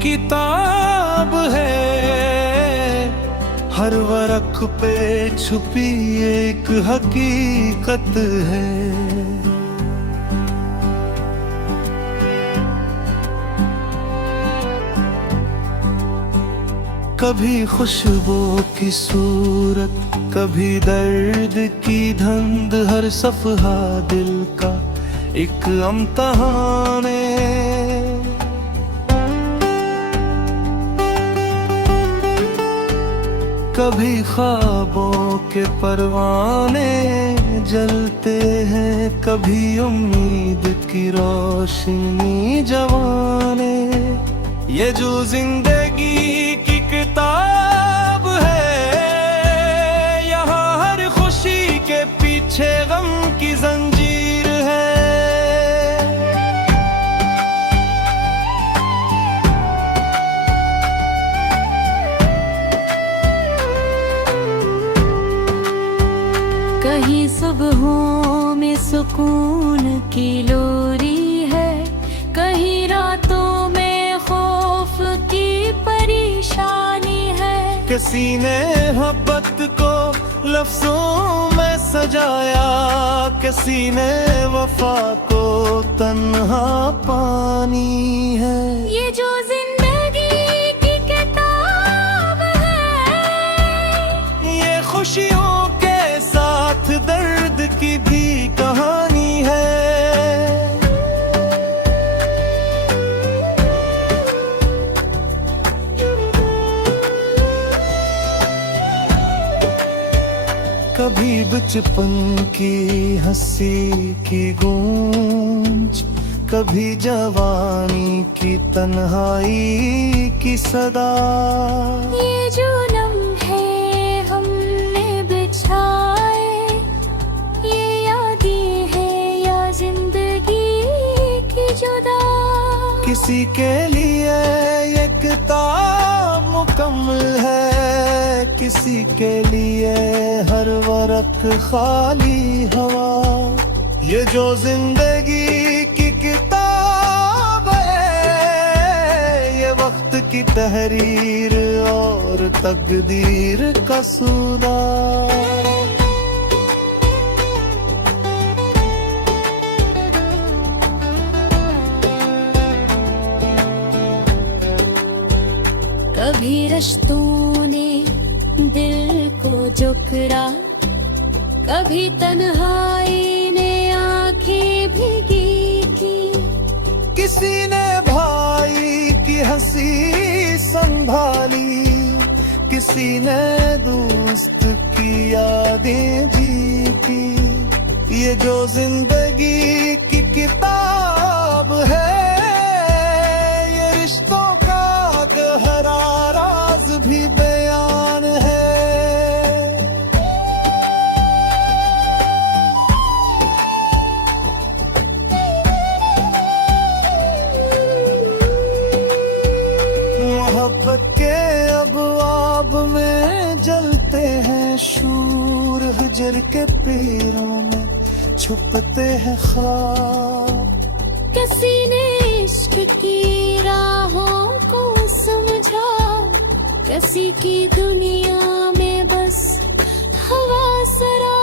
किताब है, हर वरक पे छुपी एक हकीकत है। कभी खुशबू की सूरत, कभी दर्द की धंध, हर सफहा दिल का एक इम्तिहान है। कभी ख्वाबों के परवाने जलते हैं, कभी उम्मीद की रोशनी जवाने। ये जो जिंदगी की किताब है, यहाँ हर खुशी के पीछे गम की जंजीर है। कहीं सुबहों में सुकून की लोरी है, कहीं रातों में खौफ की परेशानी है। किसी ने मोहब्बत को लफ्जों में सजाया, किसी ने वफा को तन्हा पानी है। ये जो जिंदगी की किताब है, ये खुशियों के साथ दर्द की भी कहानी है। कभी बचपन की हंसी की गूंज, कभी जवानी की तन्हाई की सदा। ये जो लम्हे हमने बिछाए, ये यादें हैं या जिंदगी की जुदा। किसी के लिए ये किताब मुकम्मल है, किसी के लिए हर वरक खाली हवा। ये जो जिंदगी की किताब है, ये वक्त की तहरीर और तकदीर का सूदा। कभी रिश्तों ने दिल को झुकरा, कभी तन्हाई ने आंखें भीगी की। किसी ने भाई की हंसी संभाली, किसी ने दोस्त की यादें जीती। ये जो जिंदगी की किताब है, ये रिश्तों का गहरा राज भी बयान है। मोहब्बत के अबवाब में जलते हैं शूर, हिजर के पेड़ों में छुपते हैं ख्वाब। किसी ने इश्क की राहों को समझा, किसी की दुनिया में बस हवा सरा।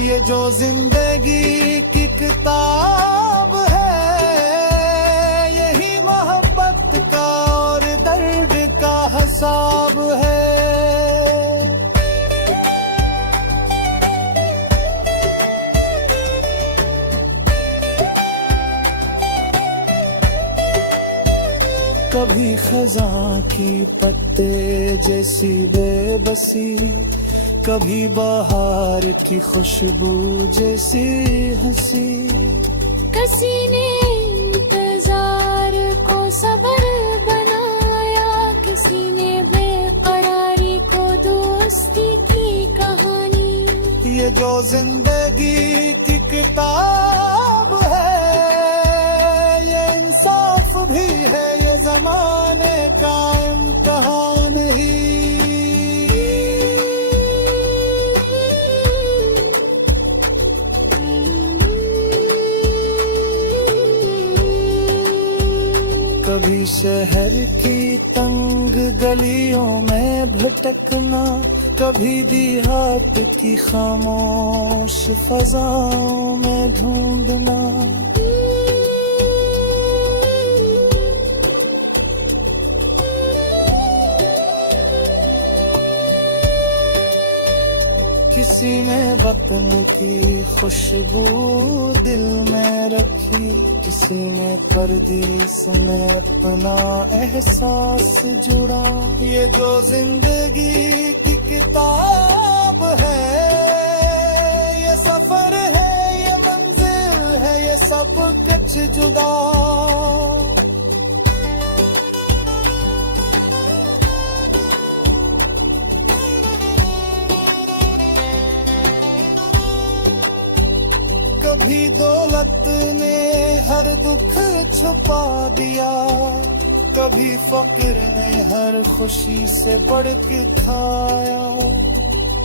ये जो जिंदगी की किताब है, यही मोहब्बत का और दर्द का हिसाब है। कभी खज़ां की पत्ते जैसी बेबसी, कभी बहार की खुशबू जैसी हंसी। किसी ने इंतजार को सब्र बनाया, किसी ने बेकरारी को दोस्ती की कहानी। ये जो जिंदगी की किताब है, ये इंसाफ भी है, ये जमाने का इम्तिहान ही। कभी शहर की तंग गलियों में भटकना, कभी देहात की खामोश फजाओं में ढूंढना। किसी ने वतन की खुशबू दिल में रखी, किसी ने परदेस में अपना एहसास जुड़ा। ये जो जिंदगी की किताब है, ये सफर है, ये मंजिल है, ये सब कुछ जुदा। कभी दौलत ने हर दुख छुपा दिया, कभी फक्र ने हर खुशी से बढ़ के खाया।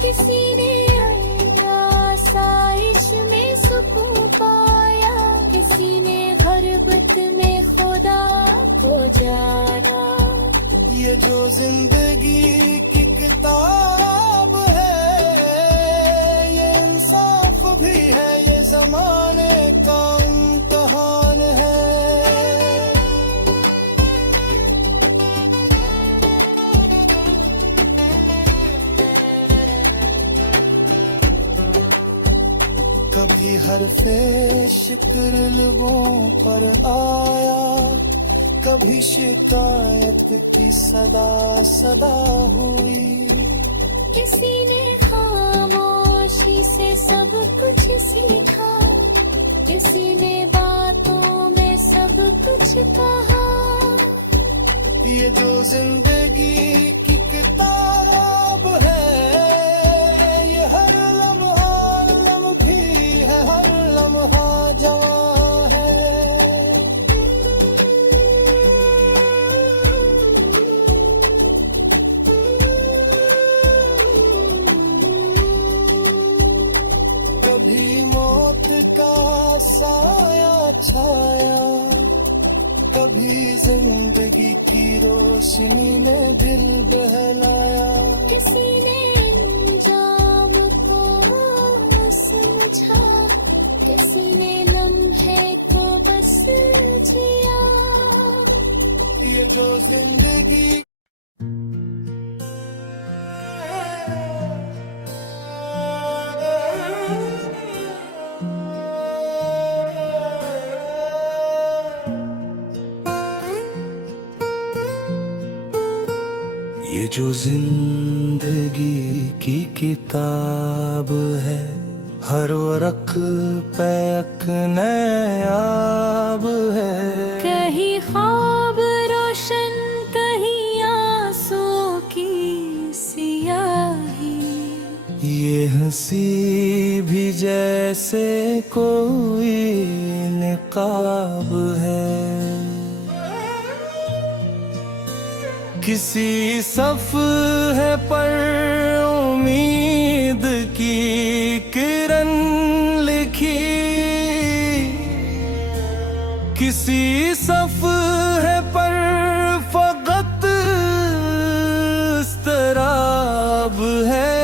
किसी ने आसाइश में सुकून पाया, किसी ने गुर्बत में खुदा को जाना। ये जो जिंदगी की किताब है, ये इंसाफ भी है, ये जमाने का इम्तिहान है। कभी हरफे शिक्र लबों पर आया, कभी शिकायत की सदा सदा हुई। किसी ने खामोशी से सब कुछ सीखा, किसी ने बातों में सब कुछ कहा। ये जो जिंदगी की किताब है, ये हर लम्हा लम्ही है, हर लम्हा जवां है। कभी मौत का साया छाया, कभी जिंदगी की रोशनी ने दिल बहलाया। किसी ने अंजाम को समझा, किसी ने लम्हे को बस जिया। ये जो जिंदगी ये जो जिंदगी की किताब है, हर वरक पे एक नायाब है। कहीं ख्वाब रोशन, कहीं आंसू की सियाही। ये हंसी भी जैसे कोई निकाब है। किसी सफ है पर उम्मीद की किरण लिखी, किसी सफ है पर फकत इस्तराब है।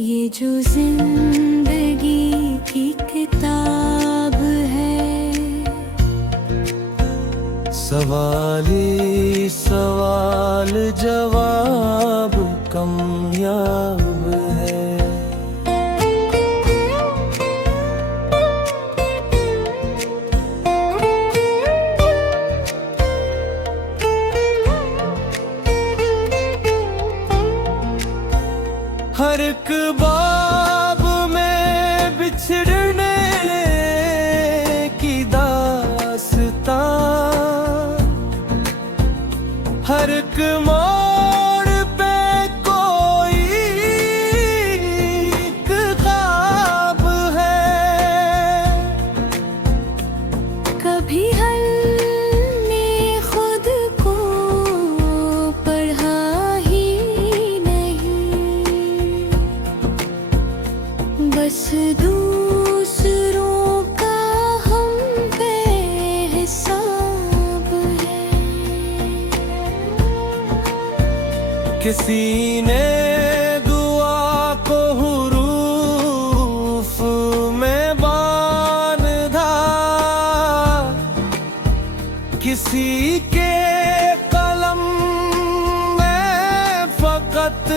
ये जो जिंदगी की किताब है, सवाल ही सवाल जवाब कामयाब है। हर एक बाब में बिछड़ने की दास्तां, हर एक मोड़ पे कोई एक ख्वाब है। कभी हमने खुद को पढ़ा ही नहीं, बस दूसरों का हम पे किसी ने दुआ को हुरूफ में बांधा, किसी के कलम में फकत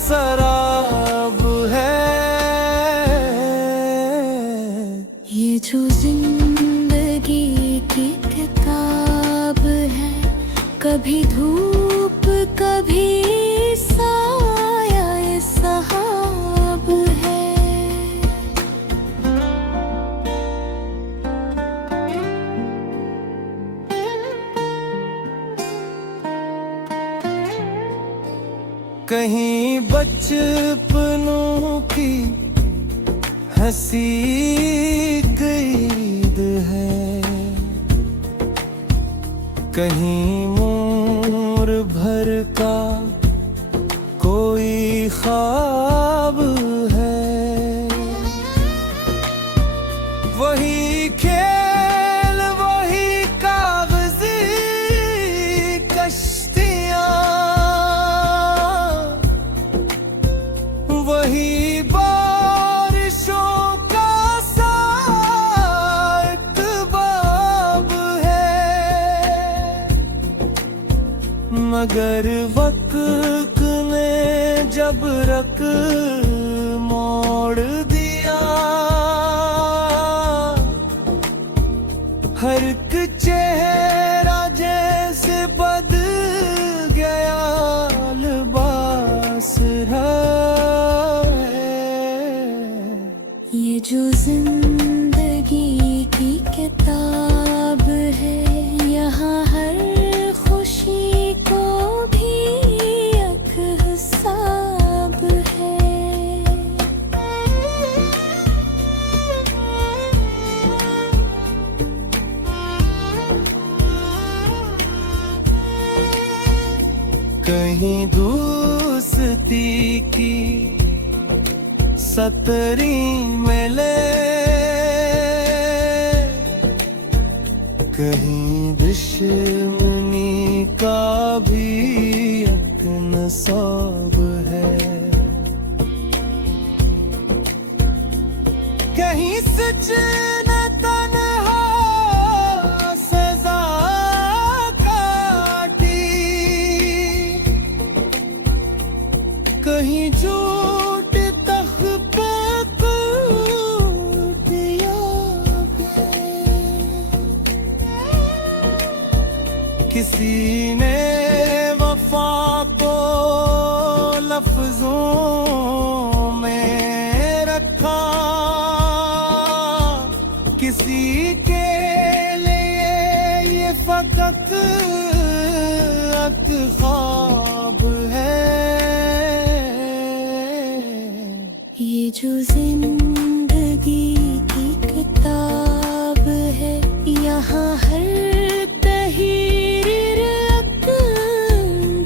शराब है। ये जो जिंदगी की किताब है, कभी धूप कभी साया ये सहाब है। कहीं बचपनों की हंसी ईद है, कहीं मोर भर का कोई ख्वाब है। वही खेल वही कागजी कश्तियां, वही बारिशों का साथ बाब है। मगर वक्त ने जब रक मोड़ दिया, हर एक चेहरा जैसे बदल गया, लिबास है। ये जो जिंदगी की किताब है, यहाँ हर खुशी को भी एक हिसाब है। कहीं दोस्ती की सतरी में ले, कहीं दुश्मनी का भी एक नसाब है। कहीं सच न तन्हा सजा काटी, कहीं झूठ तख पे दिया। किसी ने वफा को लफ्जों में रखा, किसी के लिए ये फकत एक ख्वाब है। ये जो जिंदगी की किताब है, यहाँ हर तहरीर एक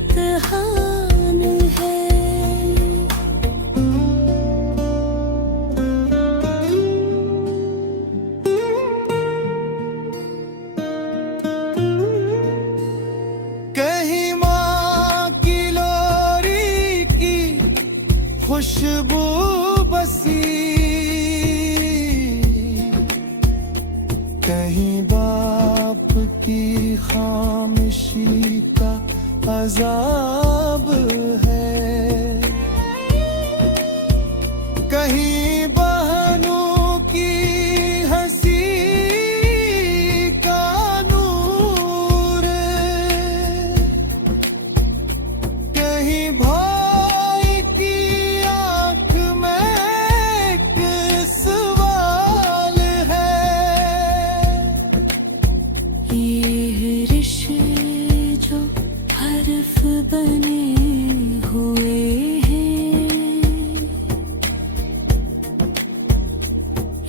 इम्तिहान है। कहीं माँ की लोरी की खुशबू बसी, कहीं बाप की खामोशी का अजाब है। कहीं बहनों की हंसी का नूर, कहीं भाई की आंख में एक सवाल है। ये रिश्ते जो हरफ बने हुए हैं,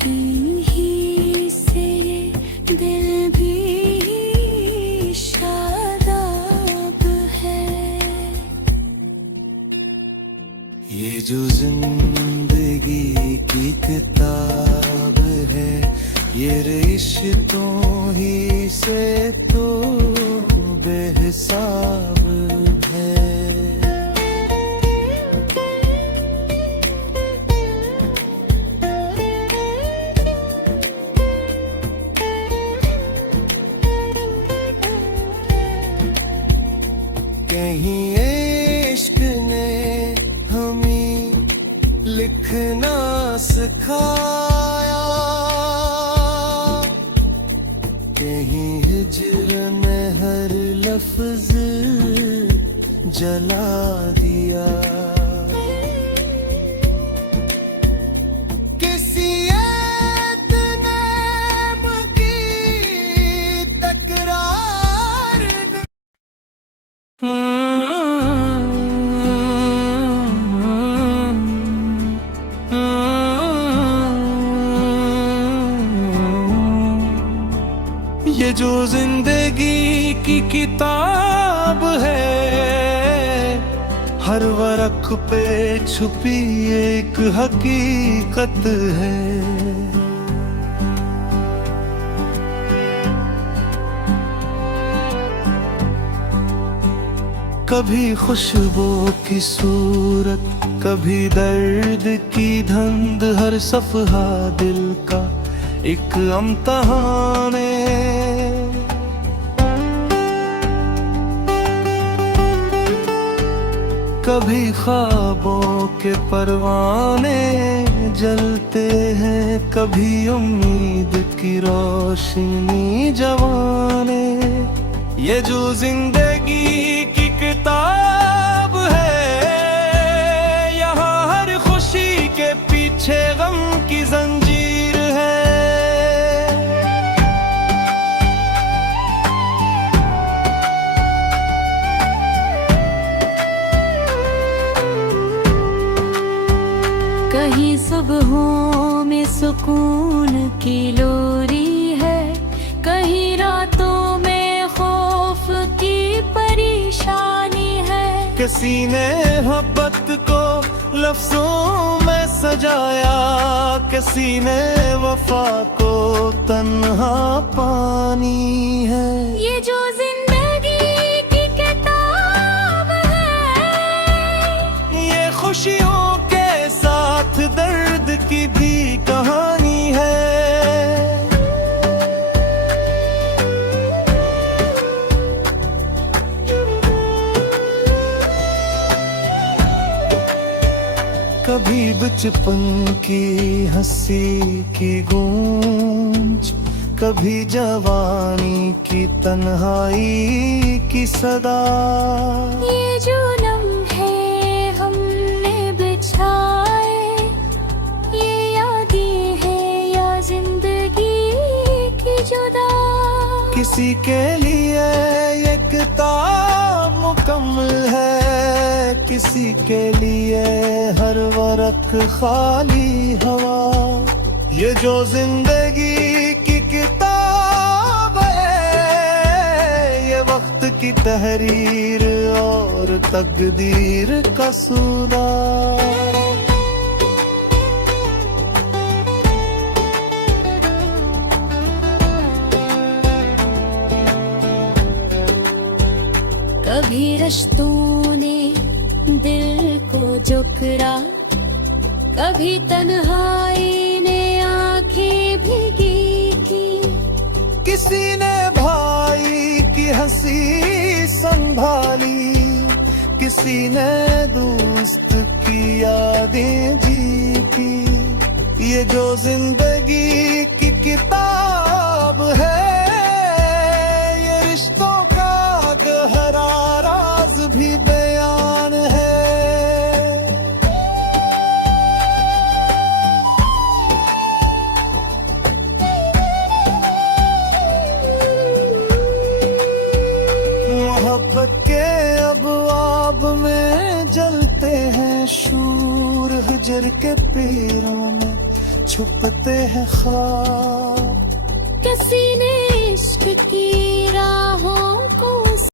इन्हीं से ये दिल भी शादाब है। ये जो जिंदगी की किताब है, ये रिश्तों ही से तो बेहिसाब है। यही इश्क ने हमें लिखना सिखाया, कहीं हिज्र में हर लफ्ज जला दिया। किसी एतनेम की तकरार ये जो जिंदगी की किताब है, हर वरक पे छुपी एक हकीकत है। कभी खुशबू की सूरत, कभी दर्द की धंध, हर सफहा दिल का एक इम्तिहान है। कभी ख्वाबों के परवाने जलते हैं, कभी उम्मीद की रोशनी जवाने। ये जो जिंदगी की किताब है, यहाँ हर खुशी के पीछे गम की जंजीर है। कहीं सुबहों में सुकून की लोरी है, कहीं रातों में खौफ की परेशानी है। किसी ने मोहब्बत को लफ्जों में सजाया, किसी ने वफा को तन्हा पानी है। ये जो जिंदगी की किताब है, ये खुशियों के साथ दर्द की भी कहानी है। कभी बचपन की हंसी की गूंज, कभी जवानी की तन्हाई की सदा। ये जो लम्हे हमने बिछाए, ये यादें हैं या जिंदगी की जुदा। किसी के लिए ये किताब मुकम्मल है, किसी के लिए हर वरक खाली हवा। ये जो जिंदगी की किताब है, ये वक्त की तहरीर और तकदीर का सूदा। कभी रिश्तों ने दिल को झुकरा, कभी तन्हाई ने आंखें भीगी की। किसी ने भाई की हंसी संभाली, किसी ने दोस्त की यादें जी की। ये जो जिंदगी की किताब है, ये रिश्तों का गहरा राज भी बयान है। मोहब्बत के अबवाब में जलते हैं शूर, हिजर के पैरों में छुपते हैं ख्वाब। किसी ने इश्क की राहों